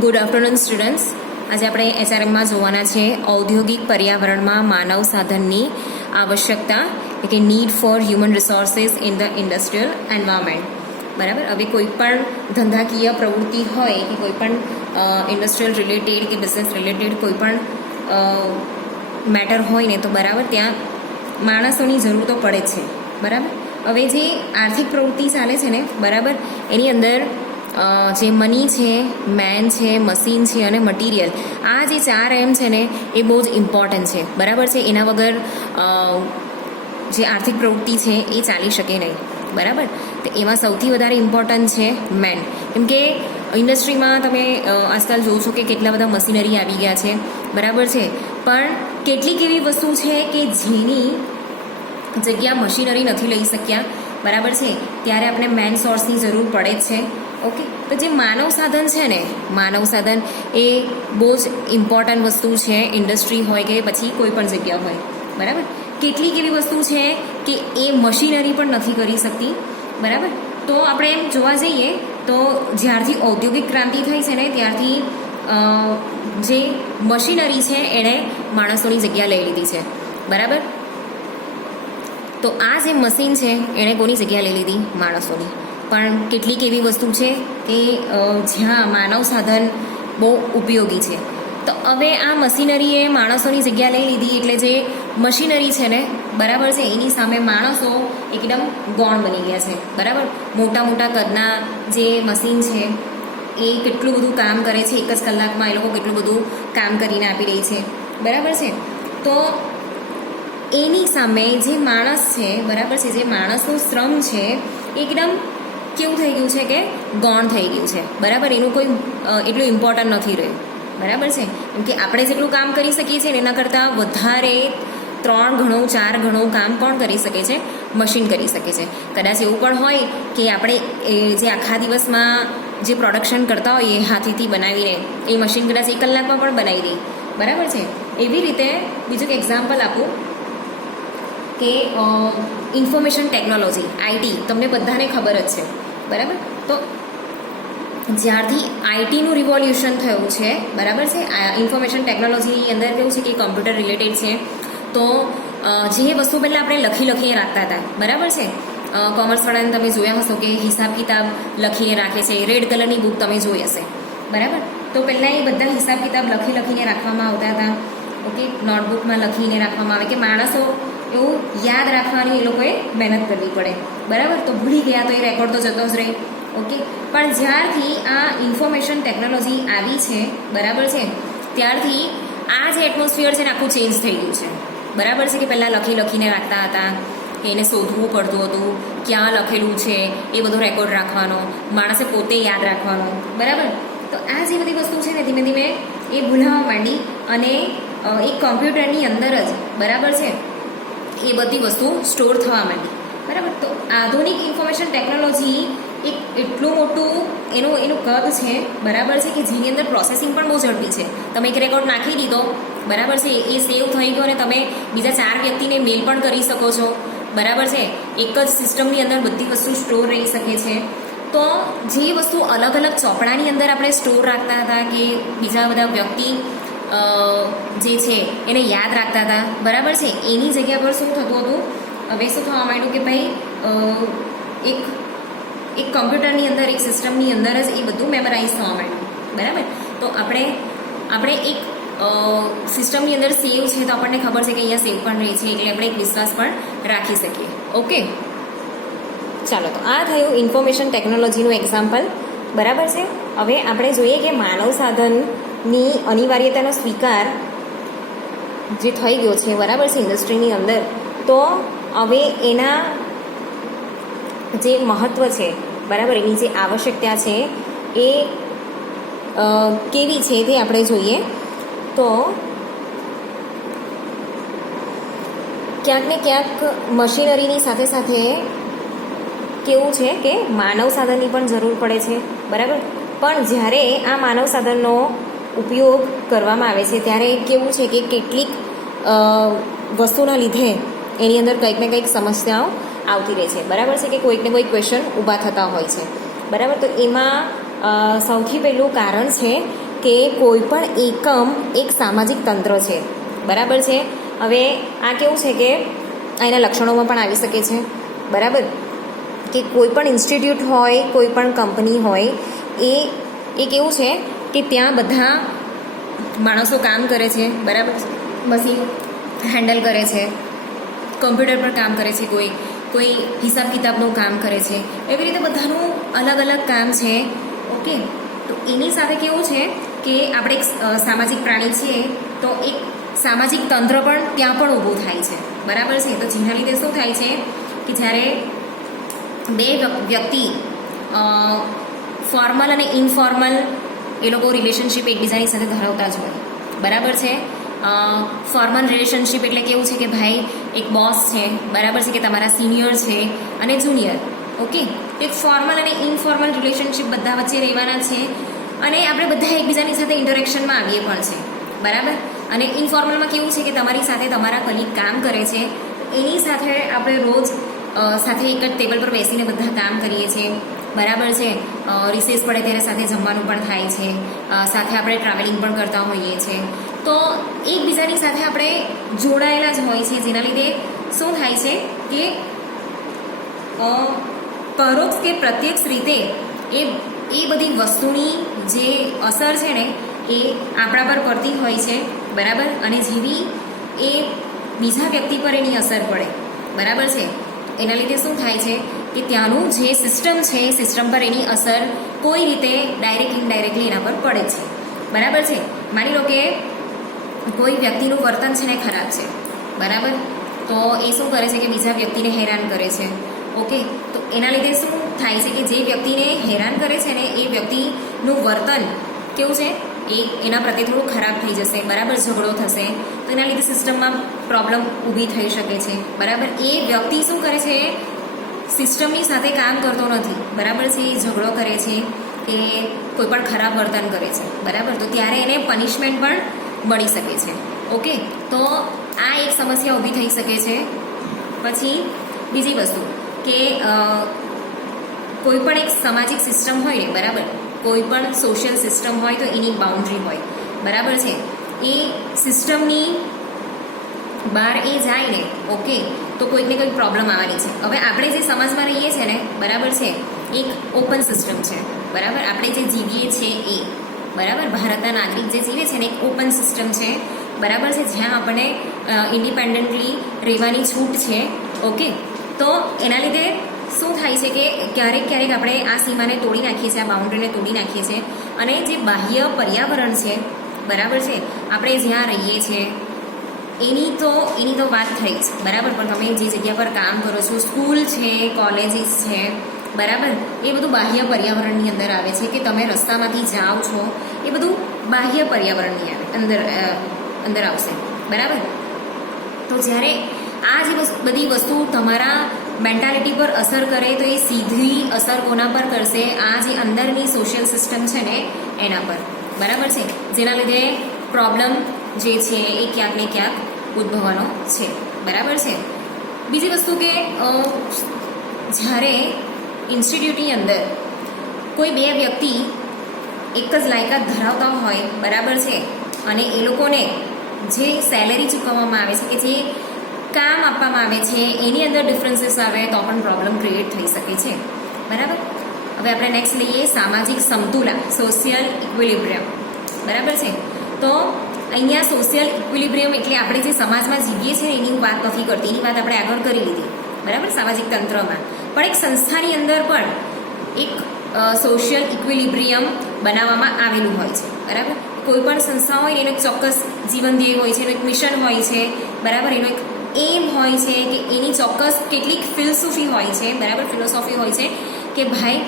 Good afternoon students. આજે આપણે એચઆરએમમાં જોવાના છે ઔદ્યોગિક પર્યાવરણમાં માનવ સાધનની આવશ્યકતા, એટલે કે need four human resources in the industrial environment. બરાબર. હવે કોઈ પણ ધંધાકીય પ્રવૃત્તિ હોય કે કોઈ પણ ઇન્ડસ્ટ્રીયલ રિલેટેડ કે બિઝનેસ રિલેટેડ કોઈ પણ મેટર હોય ને, તો બરાબર ત્યાં માણસોની જરૂર તો પડે જ છે. બરાબર. હવે જે આર્થિક પ્રવૃત્તિ ચાલે છે ને, બરાબર, એની અંદર જે મની છે, મેન છે, મશીન છે અને મટીરિયલ, આ જે 4 એમ છે ને એ બહુ જ ઇમ્પોર્ટન્ટ છે. બરાબર છે. એના વગર જે આર્થિક પ્રવૃત્તિ છે એ ચાલી શકે નહીં. બરાબર. તો એમાં સૌથી વધારે ઇમ્પોર્ટન્ટ છે મેન. કેમ કે ઇન્ડસ્ટ્રીમાં તમે આજકાલ જોવો છો કે કેટલા બધા મશીનરી આવી ગયા છે. બરાબર છે. પણ કેટલીક એવી વસ્તુ છે કે જેની જગ્યા મશીનરી નથી લઈ શક્યા. બરાબર છે. ત્યારે આપણે મેન સોર્સની જરૂર પડે જ છે. ઓકે. તો જે માનવ સાધન છે ને, માનવ સાધન એ બહુ જ ઇમ્પોર્ટન્ટ વસ્તુ છે, ઇન્ડસ્ટ્રી હોય કે પછી કોઈ પણ જગ્યા હોય. બરાબર. કેટલીક એવી વસ્તુ છે કે એ મશીનરી પણ નથી કરી શકતી. બરાબર. તો આપણે એમ જોવા જઈએ તો જ્યારથી ઔદ્યોગિક ક્રાંતિ થઈ છે ને, ત્યારથી જે મશીનરી છે એણે માણસોની જગ્યા લઈ લીધી છે. બરાબર. તો આ જે મશીન છે એણે કોની જગ્યા લઈ લીધી? માણસોની. પણ કેટલીક એવી વસ્તુ છે કે જ્યાં માનવ સાધન બહુ ઉપયોગી છે. તો હવે આ મશીનરીએ માણસોની જગ્યા લઈ લીધી, એટલે જે મશીનરી છે ને, બરાબર છે, એની સામે માણસો એકદમ ગૌણ બની ગયા છે. બરાબર. મોટા મોટા કદના જે મશીન છે એ કેટલું બધું કામ કરે છે. એક જ કલાકમાં એ લોકો કેટલું બધું કામ કરીને આપી રહી છે. બરાબર છે. તો એની સામે જે માણસ છે, બરાબર છે, જે માણસનું શ્રમ છે એકદમ કેવું થઈ ગયું છે કે ગૌણ થઈ ગયું છે. બરાબર. એનું કોઈ એટલું ઇમ્પોર્ટન્ટ નથી રહ્યું. બરાબર છે. કેમ કે આપણે જેટલું કામ કરી શકીએ છીએ એના કરતાં વધારે 3 ગણું 4 ગણું કામ કોણ કરી શકે છે? મશીન કરી શકે છે. કદાચ એવું પણ હોય કે આપણે જે આખા દિવસમાં જે પ્રોડક્શન કરતા હોઈએ હાથેથી બનાવીને, એ મશીન કદાચ 1 કલાકમાં પણ બનાવી દે. બરાબર છે. એવી રીતે બીજું એક એક્ઝામ્પલ આપું કે ઇન્ફોર્મેશન ટેકનોલોજી, આઈટી, તમને બધાને ખબર જ છે. બરાબર. તો જ્યારથી આઈટીનું રિવોલ્યુશન થયું છે, બરાબર છે, ઇન્ફોર્મેશન ટેકનોલોજીની અંદર કેવું છે કે કમ્પ્યુટર રિલેટેડ છે. તો જે વસ્તુ પહેલાં આપણે લખીને રાખતા હતા, બરાબર છે, કોમર્સવાળાને તમે જોયા હશો કે હિસાબ કિતાબ લખીને રાખે છે. રેડ કલરની બુક તમે જોઈ હશે. બરાબર. તો પહેલાં એ બધા હિસાબ કિતાબ લખીને રાખવામાં આવતા હતા. ઓકે. નોટબુકમાં લખીને રાખવામાં આવે કે માણસો એવું યાદ રાખવાની એ લોકોએ મહેનત કરવી પડે. બરાબર. તો ભૂલી ગયા તો એ રેકોર્ડ તો જતો જ રહે. ઓકે. પણ જ્યારથી આ ઇન્ફોર્મેશન ટેકનોલોજી આવી છે, બરાબર છે, ત્યારથી આ જે એટમોસ્ફિયર છે ને આખું ચેન્જ થઈ ગયું છે. બરાબર છે. કે પહેલાં લખીને રાખતા હતા, એને શોધવું પડતું હતું, ક્યાં લખેલું છે એ બધો રેકોર્ડ રાખવાનો, માણસે પોતે યાદ રાખવાનો. બરાબર. તો આ જે બધી વસ્તુ છે ને, ધીમે ધીમે એ ભૂલાવા માંડી અને એક કોમ્પ્યુટરની અંદર જ, બરાબર છે, એ બધી વસ્તુ સ્ટોર થવા માંડી. બરાબર. તો આધુનિક ઇન્ફોર્મેશન ટેકનોલોજી એક એટલું મોટું એનું કદ છે, બરાબર છે, કે જેની અંદર પ્રોસેસિંગ પણ બહુ ઝડપી છે. તમે એક રેકોર્ડ નાખી દીધો, બરાબર છે, એ સેવ થઈ ગયો અને તમે બીજા 4 વ્યક્તિને મેલ પણ કરી શકો છો. બરાબર છે. એક જ સિસ્ટમની અંદર બધી વસ્તુ સ્ટોર રહી શકે છે. તો જે વસ્તુ અલગ અલગ ચોપડાની અંદર આપણે સ્ટોર રાખતા હતા કે બીજા બધા વ્યક્તિ જે છે એને યાદ રાખતા હતા, બરાબર છે, એની જગ્યા પર શું થતું હતું? હવે શું થવા માંડ્યું કે ભાઈ એક કમ્પ્યુટરની અંદર, એક સિસ્ટમની અંદર જ એ બધું મેમરાઇઝ થવા માંડ્યું. બરાબર. તો આપણે એક સિસ્ટમની અંદર સેવ છે તો આપણને ખબર છે કે અહીંયા સેવ પણ રહી છે, એટલે આપણે એક વિશ્વાસ પણ રાખી શકીએ. ઓકે. ચાલો. તો આ થયું ઇન્ફોર્મેશન ટેકનોલોજીનું એક્ઝામ્પલ. બરાબર છે. હવે આપણે જોઈએ કે માનવ સાધનની અનિવાર્યતાનો સ્વીકાર જે થઈ ગયો છે, બરાબર છે, ઇન્ડસ્ટ્રીની અંદર, તો હવે એના જે મહત્ત્વ છે, બરાબર, એની જે આવશ્યકતા છે એ કેવી છે તે આપણે જોઈએ. તો ક્યાંક ને ક્યાંક મશીનરીની સાથે સાથે કેવું છે કે માનવ સાધનની પણ જરૂર પડે છે. બરાબર. પણ જ્યારે આ માનવ સાધનનો ઉપયોગ કરવામાં આવે છે ત્યારે કેવું છે કે કેટલીક વસ્તુના લીધે એની અંદર કંઈક ને કંઈક સમસ્યાઓ આવતી રહે છે. બરાબર છે. કે કોઈક ને કોઈક ક્વેશ્ચન ઊભા થતા હોય છે. બરાબર. તો એમાં સૌથી પહેલું કારણ છે કે કોઈ પણ એકમ એક સામાજિક તંત્ર છે, બરાબર છે. હવે આ કેવું છે કે એના લક્ષણોમાં પણ આવી શકે છે, બરાબર, કે કોઈ પણ ઇન્સ્ટિટ્યૂટ હોય, કોઈ પણ કંપની હોય, એ કેવું છે કે ત્યાં બધા માણસો કામ કરે છે, બરાબર, મશીન હેન્ડલ કરે છે, કમ્પ્યુટર પર કામ કરે છે, કોઈ હિસાબ કિતાબનું કામ કરે છે, એવી રીતે બધાનું અલગ અલગ કામ છે. ઓકે, તો એની સાથે કેવું છે કે આપણે એક સામાજિક પ્રાણી છીએ, તો એક સામાજિક તંત્ર પણ ત્યાં પણ ઊભું થાય છે, બરાબર છે. તો જેના લીધે શું થાય છે કે જ્યારે બે વ્યક્તિ ફોર્મલ અને ઇનફોર્મલ એ લોકો રિલેશનશિપ એકબીજાની સાથે ધરાવતા જ હોય, બરાબર છે. ફોર્મલ રિલેશનશિપ એટલે કેવું છે કે ભાઈ એક બોસ છે, બરાબર છે, કે તમારા સિનિયર છે અને જુનિયર. ઓકે, એક ફોર્મલ અને ઇનફોર્મલ રિલેશનશિપ બધા વચ્ચે રહેવાના છે અને આપણે બધા એકબીજાની સાથે ઇન્ટરેક્શનમાં આવીએ પણ છે, બરાબર. અને ઇનફોર્મલમાં કેવું છે કે તમારી સાથે તમારા કલીગ કામ કરે છે, એની સાથે આપણે રોજ સાથે એક જ ટેબલ પર બેસીને બધા કામ કરીએ છીએ, બરાબર છે. રિસેસ પડે ત્યારે સાથે જમવાનું પણ થાય છે, સાથે આપણે ટ્રાવેલિંગ પણ કરતા હોઈએ છીએ. તો એકબીજાની સાથે આપણે જોડાયેલા જ હોય છે, જેના લીધે શું થાય છે કે પરોક્ષ કે પ્રત્યક્ષ રીતે એ બધી વસ્તુની જે અસર છે ને એ આપણા પર પડતી હોય છે, બરાબર. અને જેવી એ બીજા વ્યક્તિ પર એની અસર પડે, બરાબર છે, એના લીધે શું થાય છે કે ત્યાંનું જે સિસ્ટમ છે એ સિસ્ટમ પર એની અસર કોઈ રીતે ડાયરેક્ટ ઇનડાયરેક્ટલી એના પર પડે છે, બરાબર છે. માની લો કે કોઈ વ્યક્તિનું વર્તન છે ને ખરાબ છે, બરાબર, તો એ શું કરે છે કે બીજા વ્યક્તિને હેરાન કરે છે. ઓકે, તો એના લીધે શું થાય છે કે જે વ્યક્તિને હેરાન કરે છે ને એ વ્યક્તિનું વર્તન કેવું છે એ એના પ્રત્યે થોડું ખરાબ થઈ જશે, બરાબર, ઝઘડો થશે, તો એના લીધે સિસ્ટમમાં પ્રોબ્લેમ ઊભી થઈ શકે છે, બરાબર. એ વ્યક્તિ શું કરે છે, સિસ્ટમની સાથે કામ કરતો નથી, બરાબર છે, એ ઝઘડો કરે છે, એ કોઈ પણ ખરાબ વર્તન કરે છે, બરાબર. તો ત્યારે એને પનિશમેન્ટ પણ મળી શકે છે. ઓકે, તો આ એક સમસ્યા ઊભી થઈ શકે છે. પછી બીજી વસ્તુ કે કોઈ પણ એક સામાજિક સિસ્ટમ હોય ને, બરાબર, કોઈ પણ સોશિયલ સિસ્ટમ હોય તો એની બાઉન્ડ્રી હોય, બરાબર છે. એ સિસ્ટમની બહાર એ જાય ને, ઓકે, તો કોઈક ને કોઈક પ્રોબ્લેમ આવવાની છે. હવે આપણે જે સમાજમાં રહીએ છીએ ને, બરાબર છે, એક ઓપન સિસ્ટમ છે, બરાબર. આપણે જે જીવીએ છીએ એ, બરાબર, ભારતના નાગરિક જે જીવે છે ને એક ઓપન સિસ્ટમ છે, બરાબર છે, જ્યાં આપણને ઇન્ડિપેન્ડન્ટલી રહેવાની છૂટ છે. ઓકે, તો એના લીધે શું થાય છે કે ક્યારેક આપણે આ સીમાને તોડી નાખીએ છીએ, આ બાઉન્ડ્રીને તોડી નાખીએ છીએ, અને જે બાહ્ય પર્યાવરણ છે, બરાબર છે, આપણે જ્યાં રહીએ છીએ એની તો વાત થઈ જ, બરાબર. પણ તમે જે જગ્યા પર કામ કરો છો, સ્કૂલ છે, કોલેજીસ છે, બરાબર, એ બધું બાહ્ય પર્યાવરણની અંદર આવે છે. કે તમે રસ્તામાંથી જાઓ છો એ બધું બાહ્ય પર્યાવરણની અંદર આવશે, બરાબર. તો જ્યારે આ જે બધી વસ્તુ તમારા મેન્ટાલિટી પર અસર કરે તો એ સીધી અસર કોના પર કરશે, આ જે અંદરની સોશિયલ સિસ્ટમ છે ને એના પર, બરાબર છે, જેના લીધે પ્રોબ્લેમ જે છે એ ક્યાંક ને ક્યાંક ઉદ્ભવવાનો છે, બરાબર છે. બીજી વસ્તુ કે જ્યારે ઇન્સ્ટિટ્યૂટની અંદર કોઈ બે વ્યક્તિ એક જ લાયકાત ધરાવતા હોય, બરાબર છે, અને એ લોકોને જે સેલેરી ચૂકવવામાં આવે છે, કે જે કામ આપવામાં આવે છે, એની અંદર ડિફરન્સીસ આવે તો પણ પ્રોબ્લેમ ક્રિએટ થઈ શકે છે, બરાબર. હવે આપણે નેક્સ્ટ લઈએ સામાજિક સમતુલા, સોશિયલ ઇક્વિલિબ્રિયમ, બરાબર છે. તો અહીંયા સોશિયલ ઇક્વિલિબ્રિયમ એટલે આપણે જે સમાજમાં જીવીએ છીએ એની વાત નથી કરતી, એની વાત આપણે આગળ કરી લીધી, બરાબર, સામાજિક તંત્રમાં. પણ એક સંસ્થાની અંદર પણ એક સોશિયલ ઇક્વિલિબ્રિયમ બનાવવામાં આવેલું હોય છે, બરાબર. કોઈ પણ સંસ્થા હોય એનો એક ચોક્કસ જીવન ધ્યેય હોય છે, એનો એક મિશન હોય છે, બરાબર, એનો એક એમ હોય છે, કે એની ચોક્કસ કેટલીક ફિલોસોફી હોય છે, બરાબર, ફિલોસોફી હોય છે કે ભાઈ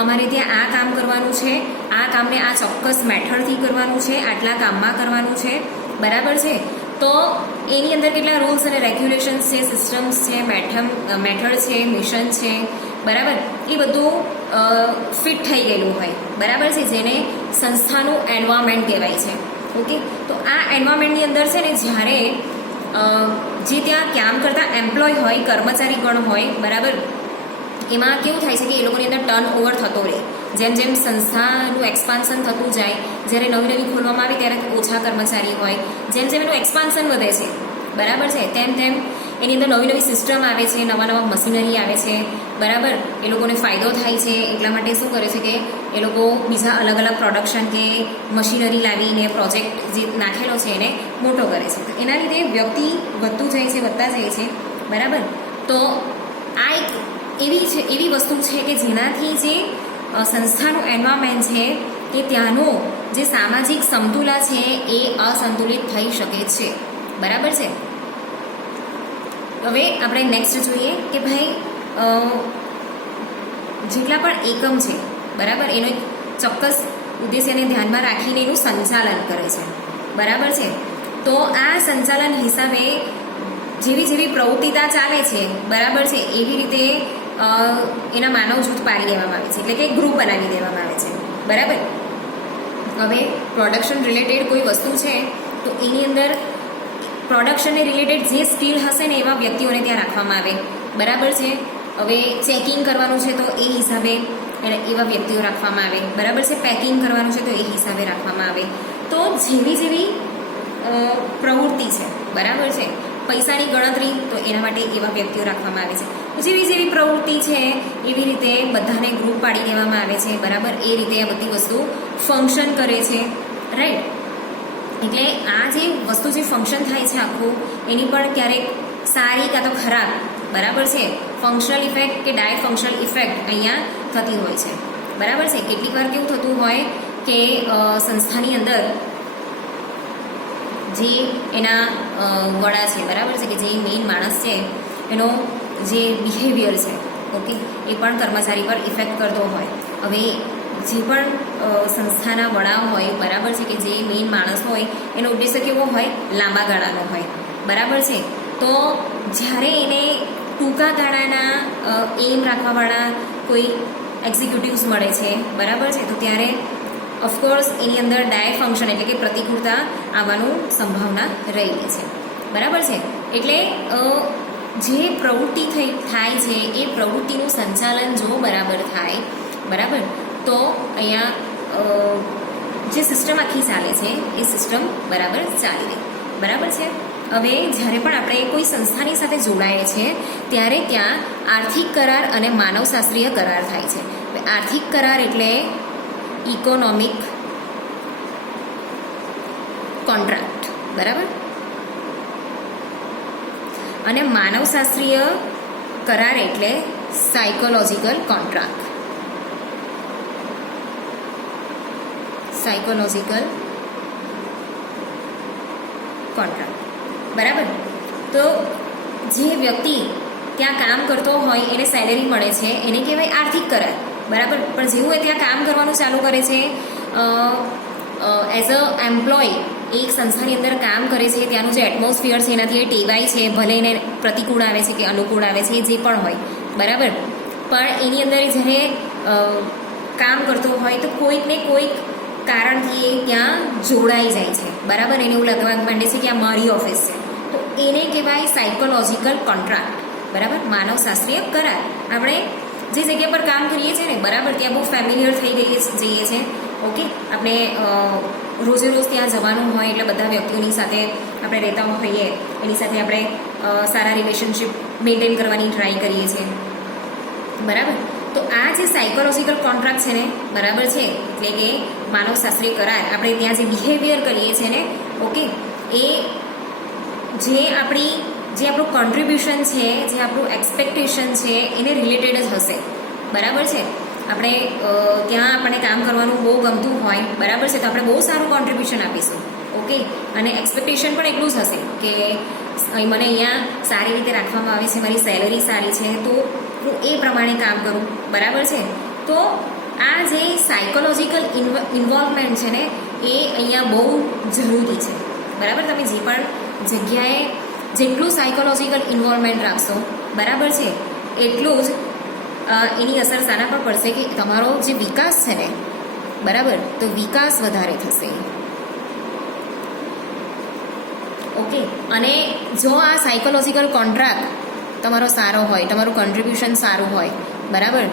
અમારે ત્યાં આ કામ કરવાનું છે, આ કામને આ ચોક્કસ મેથડથી કરવાનું છે, આટલા કામમાં કરવાનું છે, બરાબર છે. તો એની અંદર કેટલા રૂલ્સ અને રેગ્યુલેશન્સ છે, સિસ્ટમ્સ છે, મેથડ છે, મિશન છે, બરાબર, એ બધું ફિટ થઈ ગયેલું હોય, બરાબર છે, જેને સંસ્થાનું એન્વાયરમેન્ટ કહેવાય છે. ઓકે, તો આ એન્વાયરમેન્ટની અંદર છે ને જ્યારે જે ત્યાં કામ કરતા એમ્પ્લોય હોય, કર્મચારીગણ હોય, બરાબર, એમાં કેવું થાય છે કે એ લોકોની અંદર ટર્ન ઓવર થતો રહે, જેમ જેમ સંસ્થાનું એક્સપાન્શન થતું જાય, જ્યારે નવી નવી ખોલવામાં આવે ત્યારે ઓછા કર્મચારી હોય, જેમ જેમ એનું એક્સપાન્શન વધે છે, બરાબર છે, તેમ તેમ એની અંદર નવી નવી સિસ્ટમ આવે છે, નવા નવા મશીનરી આવે છે, બરાબર. એ લોકોને ફાયદો થાય છે, એટલા માટે શું કરે છે કે એ લોકો બીજા અલગ અલગ પ્રોડક્શન કે મશીનરી લાવીને પ્રોજેક્ટ જે નાખેલો છે એને મોટો કરે છે. તો એના લીધે વ્યક્તિ વધતા જાય છે, બરાબર. તો આ એક એવી વસ્તુ છે કે જેનાથી જે સંસ્થાનું એન્વાયરમેન્ટ છે કે ત્યાંનું જે સામાજિક સમતુલા છે એ અસંતુલિત થઈ શકે છે, બરાબર છે. હવે આપણે નેક્સ્ટ જોઈએ કે ભાઈ જેટલા પણ એકમ છે, બરાબર, એનો એક ચોક્કસ ઉદ્દેશ્યને ધ્યાનમાં રાખીને એનું સંચાલન કરે છે, બરાબર છે. તો આ સંચાલન હિસાબે જેવી પ્રવૃત્તિતા ચાલે છે, બરાબર છે, એવી રીતે એના માનવ જૂથ પાડી દેવામાં આવે છે, એટલે કે ગ્રુપ બનાવી દેવામાં આવે છે, બરાબર. હવે પ્રોડક્શન રિલેટેડ કોઈ વસ્તુ છે તો એની અંદર પ્રોડક્શનને રિલેટેડ જે સ્કિલ હશે ને એવા વ્યક્તિઓને ત્યાં રાખવામાં આવે, બરાબર છે. હવે ચેકિંગ કરવાનું છે તો એ હિસાબે એવા વ્યક્તિઓ રાખવામાં આવે, બરાબર છે. પેકિંગ કરવાનું છે તો એ હિસાબે રાખવામાં આવે. તો જેવી પ્રવૃત્તિ છે, બરાબર છે, પૈસાની ગણતરી તો એના માટે એવા વ્યક્તિઓ રાખવામાં આવે છે. જેવી પ્રવૃત્તિ છે એવી રીતે બધાને ગ્રુપ પાડી દેવામાં આવે છે, બરાબર. એ રીતે આ બધી વસ્તુ ફંક્શન કરે છે, રાઈટ. એટલે આ જે વસ્તુ જે ફંક્શન થાય છે આખું, એની પણ ક્યારેક સારી કાં તો ખરાબ, બરાબર છે, ફંક્શનલ ઇફેક્ટ કે ડાય ફંક્શનલ ઇફેક્ટ અહીંયા થતી હોય છે, બરાબર છે. કેટલીક વાર કેવું થતું હોય કે સંસ્થાની અંદર જે એના વડા છે, બરાબર છે, કે જે મેઇન માણસ છે એનો જે બિહેવિયર છે, ઓકે, એ પણ કર્મચારી પર ઇફેક્ટ કરતો હોય. હવે જે પણ સંસ્થાના વડા હોય, બરાબર છે, કે જે મેઇન માણસ હોય એનો ઉદ્દેશ્ય કેવો હોય, લાંબા ગાળાનો હોય, બરાબર છે. તો જ્યારે એને ટૂંકા ગાળાના એમ રાખવાવાળા કોઈ એક્ઝિક્યુટિવ્સ મળે છે, બરાબર છે, તો ત્યારે ઓફકોર્સ એની અંદર ડાય ફંક્શન એટલે કે પ્રતિકૂળતા આવવાનું સંભાવના રહેલી છે, બરાબર છે. એટલે જે પ્રવૃત્તિ થાય છે એ પ્રવૃત્તિનું સંચાલન જો બરાબર થાય, બરાબર, તો અહીંયા જે સિસ્ટમ આખી ચાલે છે એ સિસ્ટમ બરાબર ચાલી રહે, બરાબર છે. હવે જ્યારે પણ આપણે કોઈ સંસ્થાની સાથે જોડાઈએ છીએ ત્યારે ત્યાં આર્થિક કરાર અને માનવશાસ્ત્રીય કરાર થાય છે. આર્થિક કરાર એટલે ઇકોનોમિક કોન્ટ્રાક્ટ, બરાબર, અને માનવશાસ્ત્રીય કરાર એટલે સાયકોલોજીકલ કોન્ટ્રાક્ટ. સાયકોલોજીકલ કોન્ટ્રાક્ટ, બરાબર. તો જે વ્યક્તિ ત્યાં કામ કરતો હોય એને સેલેરી મળે છે એને કહેવાય આર્થિક કરાર, બરાબર. પણ જેવું એ ત્યાં કામ કરવાનું ચાલુ કરે છે એઝ અ એમ્પ્લોય, એક સંસ્થાની અંદર કામ કરે છે, ત્યાંનું જે એટમોસ્ફિયર છે એનાથી એ ટેવાય છે, ભલે એને પ્રતિકૂળ આવે છે કે અનુકૂળ આવે છે, જે પણ હોય, બરાબર. પણ એની અંદર જ્યારે કામ કરતો હોય તો કોઈક ને કોઈક કારણથી એ ત્યાં જોડાઈ જાય છે, બરાબર. એને એવું લાગવા માંડે છે કે આ મારી ઓફિસ છે, તો એને કહેવાય સાયકોલોજીકલ કોન્ટ્રાક્ટ, બરાબર, માનવશાસ્ત્રીય કરાર. આપણે જે જગ્યા પર કામ કરીએ છીએ ને, બરાબર, ત્યાં બહુ ફેમિલિયર થઈ જઈએ છીએ, ઓકે. આપણે રોજે રોજ ત્યાં જવાનું હોય એટલે બધા વ્યક્તિઓની સાથે આપણે રહેતા હોઈએ, એની સાથે આપણે સારા રિલેશનશિપ મેન્ટેન કરવાની ટ્રાય કરીએ છીએ, બરાબર. તો આ જે સાયકોલોજીકલ કોન્ટ્રાક્ટ છે ને, બરાબર છે, એટલે કે માનવશાસ્ત્રીય કરાર, આપણે ત્યાં જે બિહેવિયર કરીએ છીએ ને, ઓકે, એ જે આપણું કોન્ટ્રીબ્યુશન છે, જે આપણું એક્સપેક્ટેશન છે એને રિલેટેડ જ હશે, બરાબર છે. આપણે ત્યાં આપણને કામ કરવાનું બહુ ગમતું હોય, બરાબર છે, તો આપણે બહુ સારું કોન્ટ્રીબ્યુશન આપીશું, ઓકે. અને એક્સપેક્ટેશન પણ એટલું જ હશે કે મને અહીંયા સારી રીતે રાખવામાં આવે છે, મારી સેલરી સારી છે, તો હું એ પ્રમાણે કામ કરું, બરાબર છે. તો આ જે સાયકોલોજીકલ ઇન્વોલ્વમેન્ટ છે ને એ અહીંયા બહુ જરૂરી છે, બરાબર. તમે જે પણ જગ્યાએ જેટલું સાયકોલોજીકલ ઇન્વોલ્વમેન્ટ રાખશો, બરાબર છે, એટલું જ એની અસર શાના પર પડશે કે તમારો જે વિકાસ છે ને, બરાબર, તો વિકાસ વધારે થશે, ઓકે. અને જો આ સાયકોલોજીકલ કોન્ટ્રાક્ટ તમારો સારો હોય, તમારું કોન્ટ્રીબ્યુશન સારું હોય, બરાબર,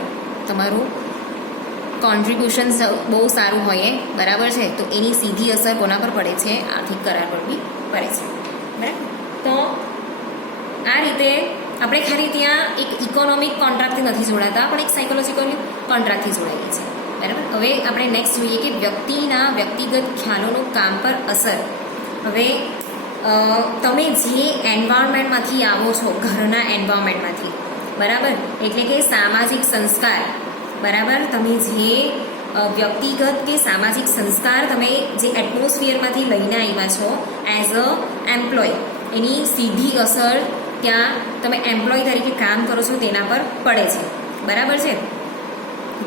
તમારું કોન્ટ્રીબ્યુશન બહુ સારું હોય બરાબર છે, તો એની સીધી અસર કોના પર પડે છે? આર્થિક કરાર પર બી પડે છે. બરાબર, તો આ રીતે આપણે ખાલી ત્યાં એક ઇકોનોમિક કોન્ટ્રાક્ટથી નથી જોડાતા, પણ એક સાયકોલોજીકલ કોન્ટ્રાક્ટથી જોડાઈએ છીએ. બરાબર, હવે આપણે નેક્સ્ટ જોઈએ કે વ્યક્તિના વ્યક્તિગત ખ્યાલોનું કામ પર અસર. હવે તમે જે એન્વાયરમેન્ટમાંથી આવો છો, ઘરના એન્વાયરમેન્ટમાંથી, બરાબર, એટલે કે સામાજિક સંસ્કાર, બરાબર, તમે જે વ્યક્તિગત કે સામાજિક સંસ્કાર તમે જે એટમોસ્ફિયરમાંથી લઈને આવ્યા છો એઝ અ એમ્પ્લોય, એની સીધી અસર ત્યાં તમે એમ્પ્લોય તરીકે કામ કરો છો તેના પર પડે છે. બરાબર છે,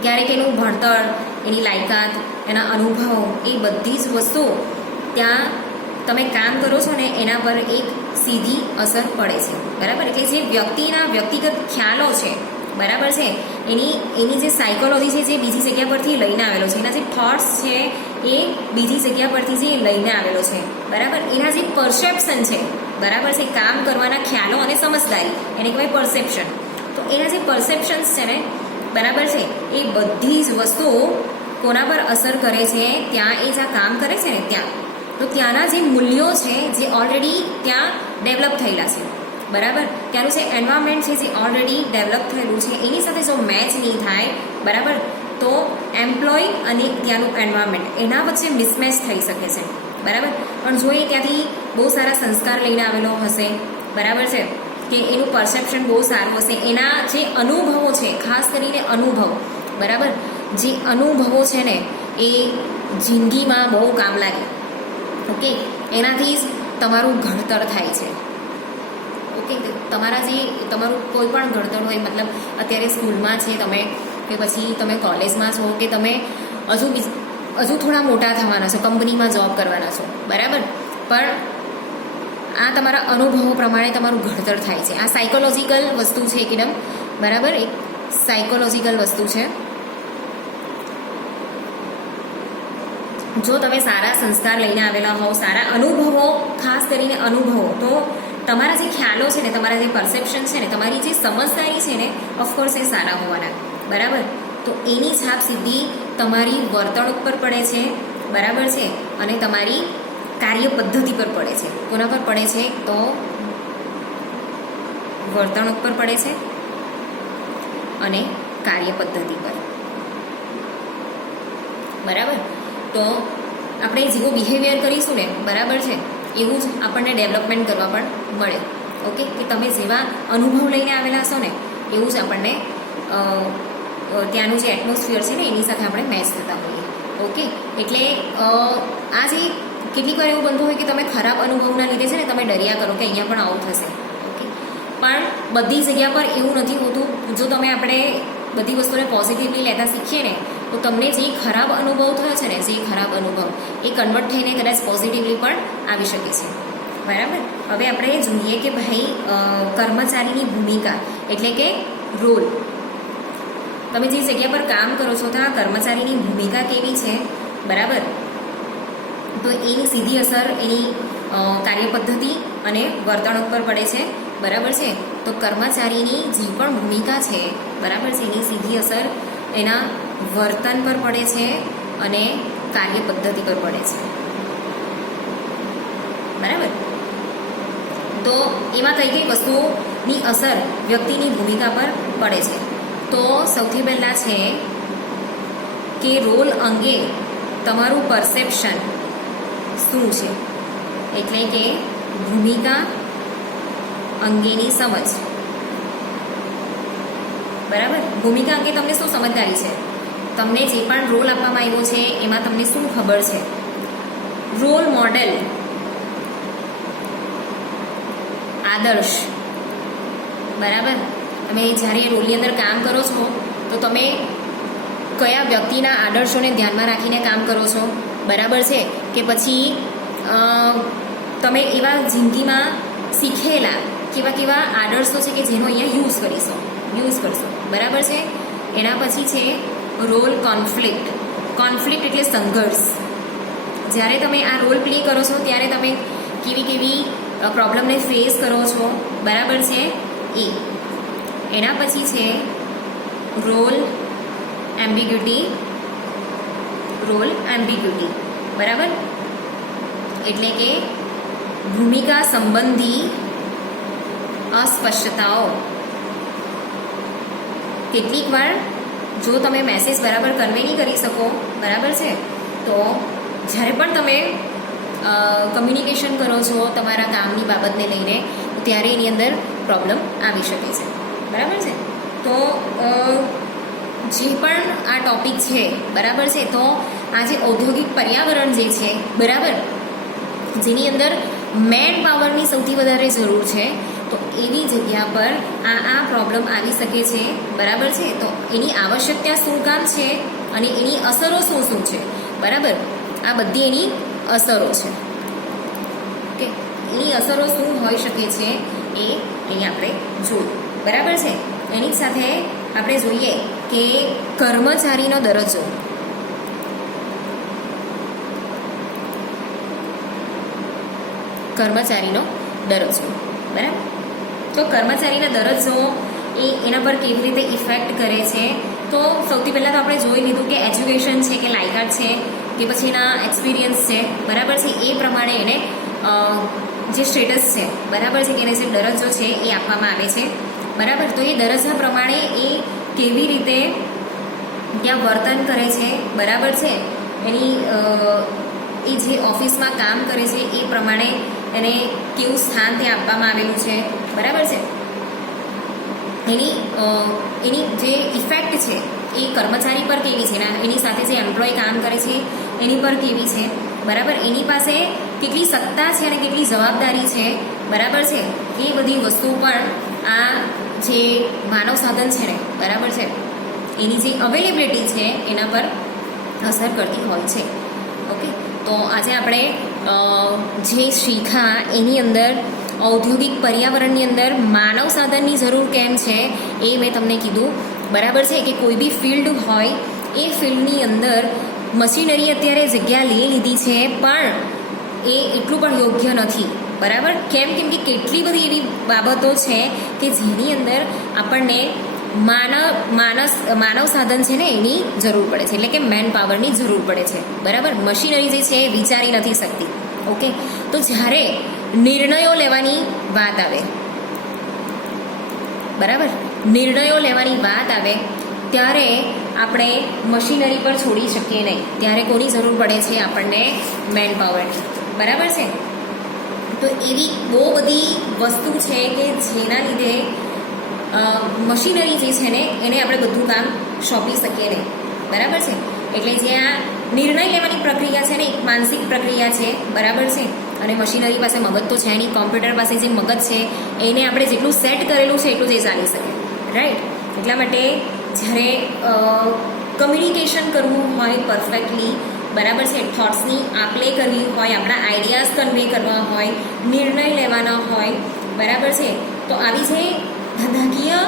ક્યારેક એનું ભણતર, એની લાયકાત, એના અનુભવ, એ બધી જ વસ્તુઓ ત્યાં તમે કામ કરો છો ને એના પર એક સીધી અસર પડે છે. બરાબર, એટલે જે વ્યક્તિના વ્યક્તિગત ખ્યાલો છે, બરાબર છે, એની જે સાયકોલોજી છે, જે બીજી જગ્યા પરથી લઈને આવેલો છે, એના જે થોટ્સ છે એ બીજી જગ્યા પરથી જે લઈને આવેલો છે. બરાબર, એના જે પરસેપ્શન છે, બરાબર છે, કામ કરવાના ખ્યાલો અને સમજદારી, એને કહેવાય પરસેપ્શન. તો એના જે પરસેપ્શન્સ છે ને, બરાબર છે, એ બધી જ વસ્તુઓ કોના પર અસર કરે છે? ત્યાં એ જ્યાં કામ કરે છે ને ત્યાં, તો ત્યાંના જે મૂલ્યો છે જે ઓલરેડી ત્યાં ડેવલપ થયેલા છે, બરાબર, ત્યાંનું જે એન્વાયરમેન્ટ છે જે ઓલરેડી ડેવલપ થયેલું છે એની સાથે જો મેચ નહીં થાય, બરાબર, તો એમ્પ્લોય અને ત્યાંનું એન્વાયરમેન્ટ એના વચ્ચે મિસમેચ થઈ શકે છે. બરાબર, પણ જો એ ત્યાંથી બહુ સારા સંસ્કાર લઈને આવેલો હશે, બરાબર છે, કે એનું પરસેપ્શન બહુ સારું હશે, એના જે અનુભવો છે, ખાસ કરીને અનુભવ, બરાબર, જે અનુભવો છે ને એ જિંદગીમાં બહુ કામ લાગે. ઓકે, એનાથી જ તમારું ઘડતર થાય છે. ઓકે, તમારું કોઈ પણ ઘડતર હોય, મતલબ અત્યારે સ્કૂલમાં છે તમે, કે પછી તમે કોલેજમાં છો, કે તમે હજુ થોડા મોટા થવાના છો, કંપનીમાં જોબ કરવાના છો, બરાબર, પણ આ તમારા અનુભવો પ્રમાણે તમારું ઘડતર થાય છે. આ સાયકોલોજીકલ વસ્તુ છે એકદમ, બરાબર, એક સાયકોલોજીકલ વસ્તુ છે. જો તમે સારા સંસ્કાર લઈને આવેલા હોવ, સારા અનુભવો, ખાસ કરીને અનુભવો, તો તમારા જે ખ્યાલો છે ને, તમારા જે પરસેપ્શન છે ને, તમારી જે સમજદારી છે ને, ઓફકોર્સ એ સારા હોવાના. બરાબર, તો એની છાપ સીધી તમારી વર્તણૂક પર પડે છે, બરાબર છે, અને તમારી કાર્ય પદ્ધતિ પર પડે છે. કોના પર પડે છે? તો વર્તણૂક પર પડે છે અને કાર્ય પદ્ધતિ પર. બરાબર, તો આપણે જેવું બિહેવિયર કરીશું ને, બરાબર છે, એવું જ આપણને ડેવલપમેન્ટ કરવા પણ મળે. ઓકે, કે તમે જેવા અનુભવ લઈને આવેલા હશો ને એવું જ આપણને ત્યાંનું જે એટમોસ્ફિયર છે ને એની સાથે આપણે મેચ થતા હોઈએ. ઓકે, એટલે આ જે કેટલીક વાર એવું બનતું હોય કે તમે ખરાબ અનુભવના લીધે છે ને તમે ડર્યા કરો કે અહીંયા પણ આવું થશે. ઓકે, પણ બધી જગ્યા પર એવું નથી હોતું. જો આપણે બધી વસ્તુને પોઝિટિવલી લેતા શીખીએ ને, તો તમને જે ખરાબ અનુભવ થયો છે ને, જે ખરાબ અનુભવ એ કન્વર્ટ થઈને કદાચ પોઝિટિવલી પણ આવી શકે છે. બરાબર, હવે આપણે જોઈએ કે ભાઈ કર્મચારીની ભૂમિકા એટલે કે રોલ. તમે જે જગ્યા પર કામ કરો છો ત્યાં કર્મચારીની ભૂમિકા કેવી છે, બરાબર, તો એની સીધી અસર એની કાર્ય પદ્ધતિ અને વર્તણૂક પર પડે છે. બરાબર છે, તો કર્મચારીની જે પણ ભૂમિકા છે, બરાબર છે, એની સીધી અસર એના વર્તન પર પડે છે અને કાર્ય પદ્ધતિ પર પડે છે. બરાબર, તો એમાં કઈ કઈ વસ્તુઓની અસર વ્યક્તિની ભૂમિકા પર પડે છે? તો સૌથી પહેલાં છે કે રોલ અંગે તમારું પરસેપ્શન શું છે, એટલે કે ભૂમિકા અંગેની સમજ. બરાબર, ભૂમિકા અંગે તમને શું સમજદારી છે? તમને જે પણ રોલ આપવામાં આવ્યો છે એમાં તમને શું ખબર છે? રોલ મોડેલ, આદર્શ. બરાબર, તમે જ્યારે રોલની અંદર કામ કરો છો તો તમે કયા વ્યક્તિના આદર્શોને ધ્યાનમાં રાખીને કામ કરો છો? બરાબર છે, કે પછી તમે એવા જિંદગીમાં શીખેલા કેવા આદર્શો છે કે જેનો અહીંયા યુઝ કરશો. બરાબર છે, એના પછી છે રોલ કોન્ફ્લિક્ટ. કોન્ફ્લિક્ટ એટલે સંઘર્ષ. જ્યારે તમે આ રોલ પ્લે કરો છો ત્યારે તમે કેવી પ્રોબ્લેમને ફેસ કરો છો, બરાબર છે, એના પછી છે રોલ એમ્બિગ્યુટી રોલ એમ્બિગ્યુટી, બરાબર, એટલે કે ભૂમિકા સંબંધી અસ્પષ્ટતાઓ. કેટલીક વાર જો તમે મેસેજ બરાબર કન્વે નહીં કરી શકો, બરાબર છે, તો જ્યારે પણ તમે કમ્યુનિકેશન કરો છો તમારા કામની બાબતને લઈને, ત્યારે એની અંદર પ્રોબ્લેમ આવી શકે છે, બરાબર છે. તો જે પણ આ ટોપિક છે, બરાબર છે, તો આ જે ઔદ્યોગિક પર્યાવરણ જે છે, બરાબર, જેની અંદર મેન પાવરની સૌથી વધારે જરૂર છે, તો એવી જગ્યા પર આ પ્રોબ્લેમ આવી શકે છે, બરાબર છે. તો એની આવશ્યકતા શું કામ છે અને એની અસરો શું શું છે, બરાબર, આ બધી એની અસરો છે. ઓકે, એની અસરો શું હોઈ શકે છે એ અહીં આપણે જોયું, બરાબર છે. એની સાથે આપણે જોઈએ કે કર્મચારીનો દરજ્જો. કર્મચારીનો દરજ્જો, બરાબર. તો કર્મચારીનો દરજ્જો એ એના પર કેવી રીતે ઇફેક્ટ કરે છે, તો સૌથી પહેલાં તો આપણે જોઈ લીધું કે એજ્યુકેશન છે કે લાયકાત છે કે પછી એના એક્સપિરિયન્સ છે, બરાબર છે, એ પ્રમાણે એને જે સ્ટેટસ છે, બરાબર છે, એને જે દરજ્જો છે એ આપવામાં આવે છે, બરાબર. તો એ દરજ્જા પ્રમાણે એ કેવી રીતે ત્યાં વર્તન કરે છે, બરાબર છે, એની એ જે ઓફિસમાં કામ કરે છે એ પ્રમાણે એને કેવું સ્થાન ત્યાં આપવામાં આવેલું છે, બરાબર છે. એની જે ઇફેક્ટ છે એ કર્મચારી પર કેવી છે, એની સાથે જે એમ્પ્લોય કામ કરે છે એની પર કેવી છે, બરાબર. એની પાસે કેટલી સત્તા છે અને કેટલી જવાબદારી છે, બરાબર છે, એ બધી વસ્તુ પણ આ જે માનવ સાધન છે ને, બરાબર છે, એની જે અવેલેબિલિટી છે એના પર અસર કરતી હોય છે. ઓકે, તો આજે આપણે જે શીખા એની અંદર ઔદ્યોગિક પર્યાવરણની અંદર માનવ સાધનની જરૂર કેમ છે એ મેં તમને કીધું, બરાબર છે, કે કોઈ બી ફિલ્ડ હોય એ ફિલ્ડની અંદર મશીનરી અત્યારે જગ્યા લઈ લીધી છે, પણ એ એટલું પણ યોગ્ય નથી, બરાબર. કેમ કે કેટલી બધી એવી બાબતો છે કે જેની અંદર આપણને માનવ સાધન છે ને એની જરૂર પડે છે, એટલે કે મેન પાવરની જરૂર પડે છે, બરાબર. મશીનરી જે છે એ વિચારી નથી શકતી. ઓકે, તો જ્યારે નિર્ણયો લેવાની વાત આવે, બરાબર, નિર્ણયો લેવાની વાત આવે ત્યારે આપણે મશીનરી પર છોડી શકીએ નહીં. ત્યારે કોની જરૂર પડે છે આપણને? મેન પાવરની, બરાબર છે. તો એવી બહુ બધી વસ્તુ છે કે જેના લીધે મશીનરી જે છે ને એને આપણે બધું કામ સોંપી શકીએ નહીં, બરાબર છે. એટલે જે આ નિર્ણય લેવાની પ્રક્રિયા છે ને એક માનસિક પ્રક્રિયા છે, બરાબર છે. અને મશીનરી પાસે મગજ તો છે નહીં, કોમ્પ્યુટર પાસે જે મગજ છે એને આપણે જેટલું સેટ કરેલું છે એટલું જ એ ચાલી શકે, રાઈટ. એટલા માટે જ્યારે કમ્યુનિકેશન કરવું હોય પરફેક્ટલી, બરાબર છે, થોટ્સની આપ-લે કરવી હોય, આપણા આઈડિયાઝ કન્વે કરવા હોય, નિર્ણય લેવાના હોય, બરાબર છે, તો આવી જે ધંધાકીય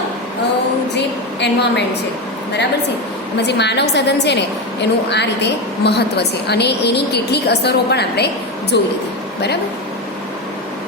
જે એન્વાયરમેન્ટ છે, બરાબર છે, એમાં જે માનવ સાધન છે ને એનું આ રીતે મહત્વ છે અને એની કેટલીક અસરો પણ આપણે જોઈ લીધી, બરાબર.